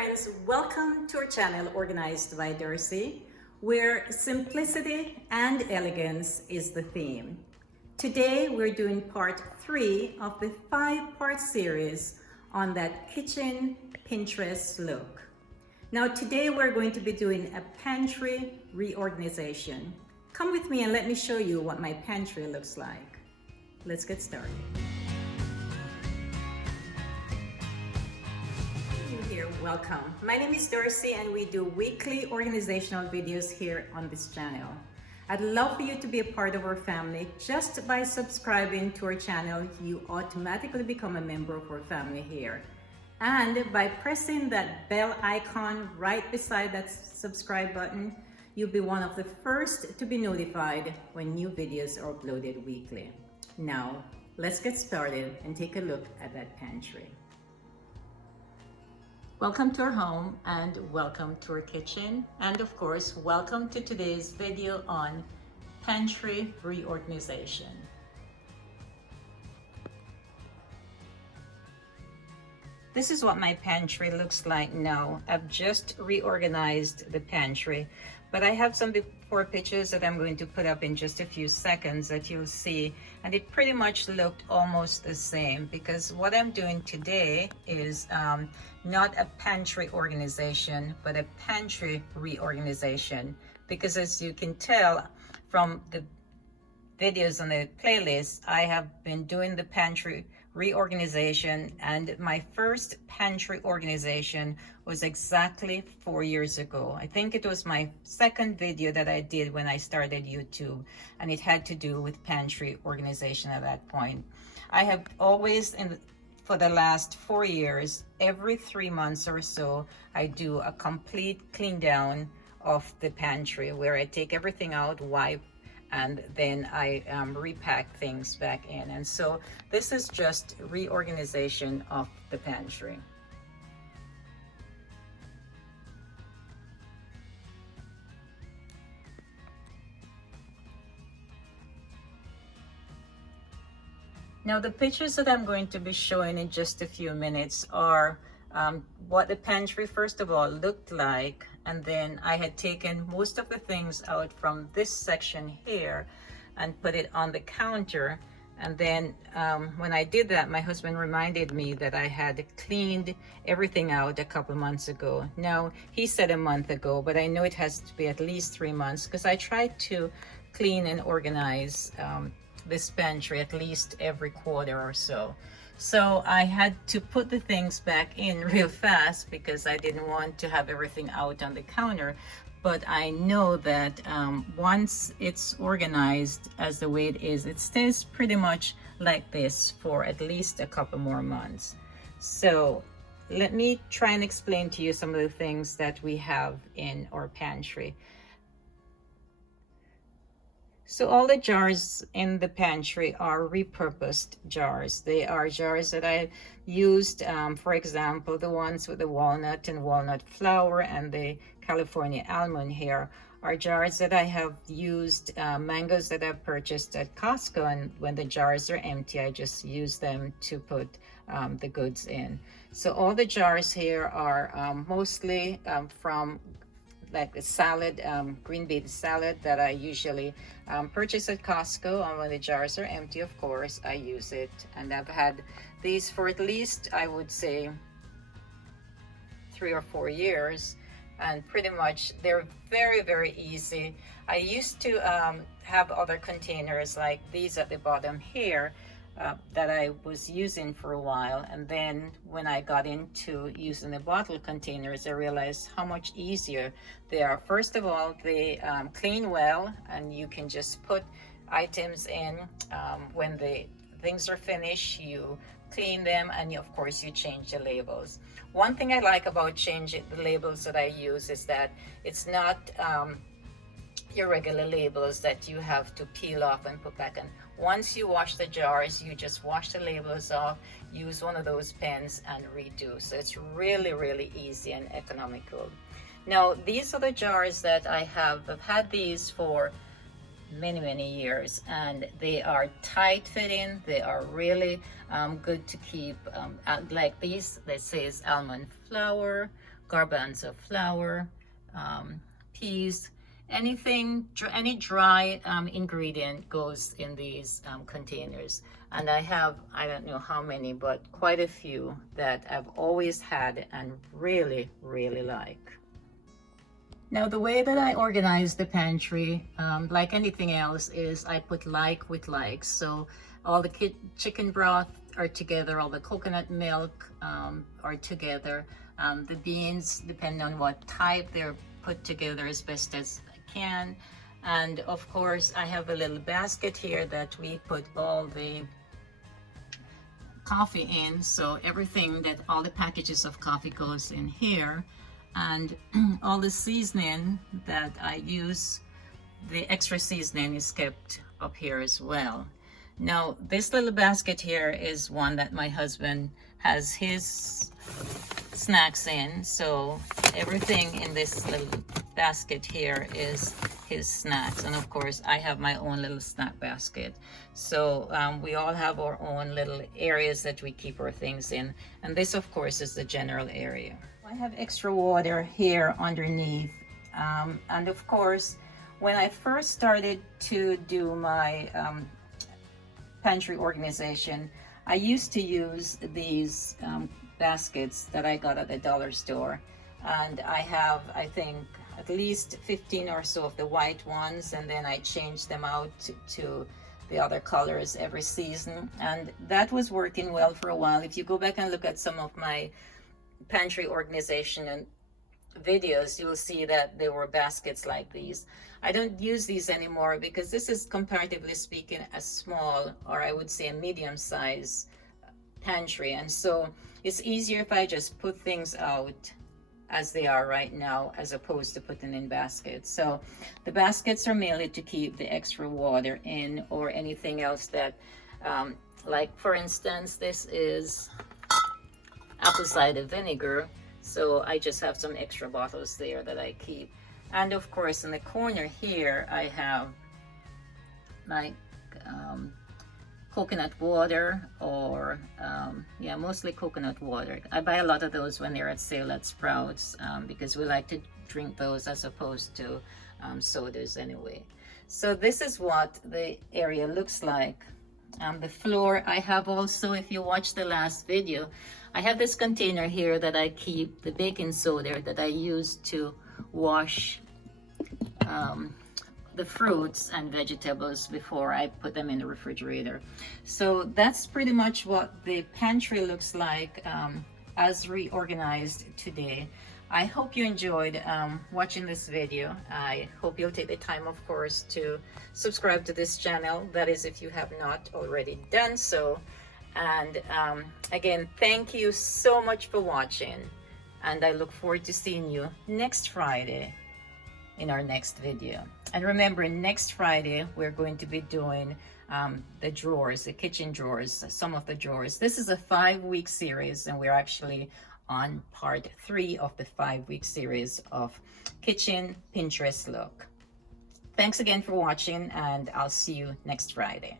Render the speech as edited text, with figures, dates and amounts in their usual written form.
friends, welcome to our channel organized by Darci, where simplicity and elegance is the theme. Today we're doing part 3 of the 5-part series on that kitchen Pinterest look. Now today we're going to be doing a pantry reorganization. Come with me and let me show you what my pantry looks like. Let's get started. Here, welcome. My name is Darci and we do weekly organizational videos here on this channel. I'd love for you to be a part of our family. Just by subscribing to our channel, you automatically become a member of our family here. And by pressing that bell icon right beside that subscribe button, you'll be one of the first to be notified when new videos are uploaded weekly. Now, let's get started and take a look at that pantry. Welcome to our home and welcome to our kitchen. And of course, welcome to today's video on pantry reorganization. This is what my pantry looks like now. I've just reorganized the pantry, but I have some before pictures that I'm going to put up in just a few seconds that you'll see, and it pretty much looked almost the same, because what I'm doing today is not a pantry organization, but a pantry reorganization, because as you can tell from the videos on the playlist, I have been doing the pantry reorganization, and my first pantry organization was exactly 4 years ago. I think it was my second video that I did when I started YouTube, and it had to do with pantry organization at that point. I have always, for the last 4 years, every 3 months or so, I do a complete clean down of the pantry where I take everything out, wipe, and then I repack things back in. And so this is just reorganization of the pantry. Now the pictures that I'm going to be showing in just a few minutes are what the pantry first of all looked like, and then I had taken most of the things out from this section here and put it on the counter. And then when I did that, my husband reminded me that I had cleaned everything out a couple months ago. Now he said a month ago, but I know it has to be at least 3 months, because I try to clean and organize this pantry at least every quarter or so. So I had to put the things back in real fast because I didn't want to have everything out on the counter. But I know that once it's organized as the way it is, it stays pretty much like this for at least a couple more months. So let me try and explain to you some of the things that we have in our pantry. So all the jars in the pantry are repurposed jars. They are jars that I used, for example, the ones with the walnut and walnut flour and the California almond here are jars that I have used, mangoes that I've purchased at Costco, and when the jars are empty, I just use them to put the goods in. So all the jars here are mostly from like a salad, green bean salad that I usually purchase at Costco, and when the jars are empty, of course, I use it. And I've had these for at least, I would say, 3 or 4 years, and pretty much they're very, very easy. I used to have other containers like these at the bottom here, that I was using for a while, and then when I got into using the bottle containers, I realized how much easier they are. First of all, they clean well, and you can just put items in when the things are finished. You clean them, and of course you change the labels. One thing I like about changing the labels that I use is that it's not your regular labels that you have to peel off and put back in. Once you wash the jars, you just wash the labels off, use one of those pens and redo. So it's really, really easy and economical. Now, these are the jars that I have. I've had these for many years, and they are tight fitting. They are really good to keep. Like these that says almond flour, garbanzo flour, peas, anything, any dry ingredient goes in these containers. And I have, I don't know how many, but quite a few that I've always had and really, really like. Now, the way that I organize the pantry, like anything else, is I put like with like. So all the chicken broth are together, all the coconut milk are together. The beans, depending on what type, they're put together as best as I can. And of course, I have a little basket here that we put all the coffee in. So everything that, all the packages of coffee goes in here. And all the seasoning that I use, the extra seasoning is kept up here as well. Now, this little basket here is one that my husband has his snacks in. So everything in this little basket here is his snacks. And of course, I have my own little snack basket. So we all have our own little areas that we keep our things in. And this, of course, is the general area. I have extra water here underneath. And of course, when I first started to do my pantry organization, I used to use these baskets that I got at the dollar store. And I have, I think, at least 15 or so of the white ones, and then I changed them out to the other colors every season. And that was working well for a while. If you go back and look at some of my pantry organization and videos, you'll see that there were baskets like these. I don't use these anymore because this is, comparatively speaking, a small, or I would say a medium size pantry, and so it's easier if I just put things out as they are right now as opposed to putting in baskets. So the baskets are mainly to keep the extra water in, or anything else that like for instance, this is apple cider vinegar, so I just have some extra bottles there that I keep. And of course, in the corner here I have like coconut water, or yeah, mostly coconut water. I buy a lot of those when they're at sale at Sprouts because we like to drink those as opposed to sodas anyway. So this is what the area looks like. The floor, I have also, if you watch the last video, I have this container here that I keep the baking soda that I use to wash the fruits and vegetables before I put them in the refrigerator. So that's pretty much what the pantry looks like as reorganized today. I hope you enjoyed watching this video. I hope you'll take the time, of course, to subscribe to this channel. That is, if you have not already done so. And again, thank you so much for watching. And I look forward to seeing you next Friday in our next video. And remember, next Friday, we're going to be doing the drawers, the kitchen drawers, some of the drawers. This is a 5-week series, and we're actually on part 3 of the 5-week series of Kitchen Pinterest Look. Thanks again for watching, and I'll see you next Friday.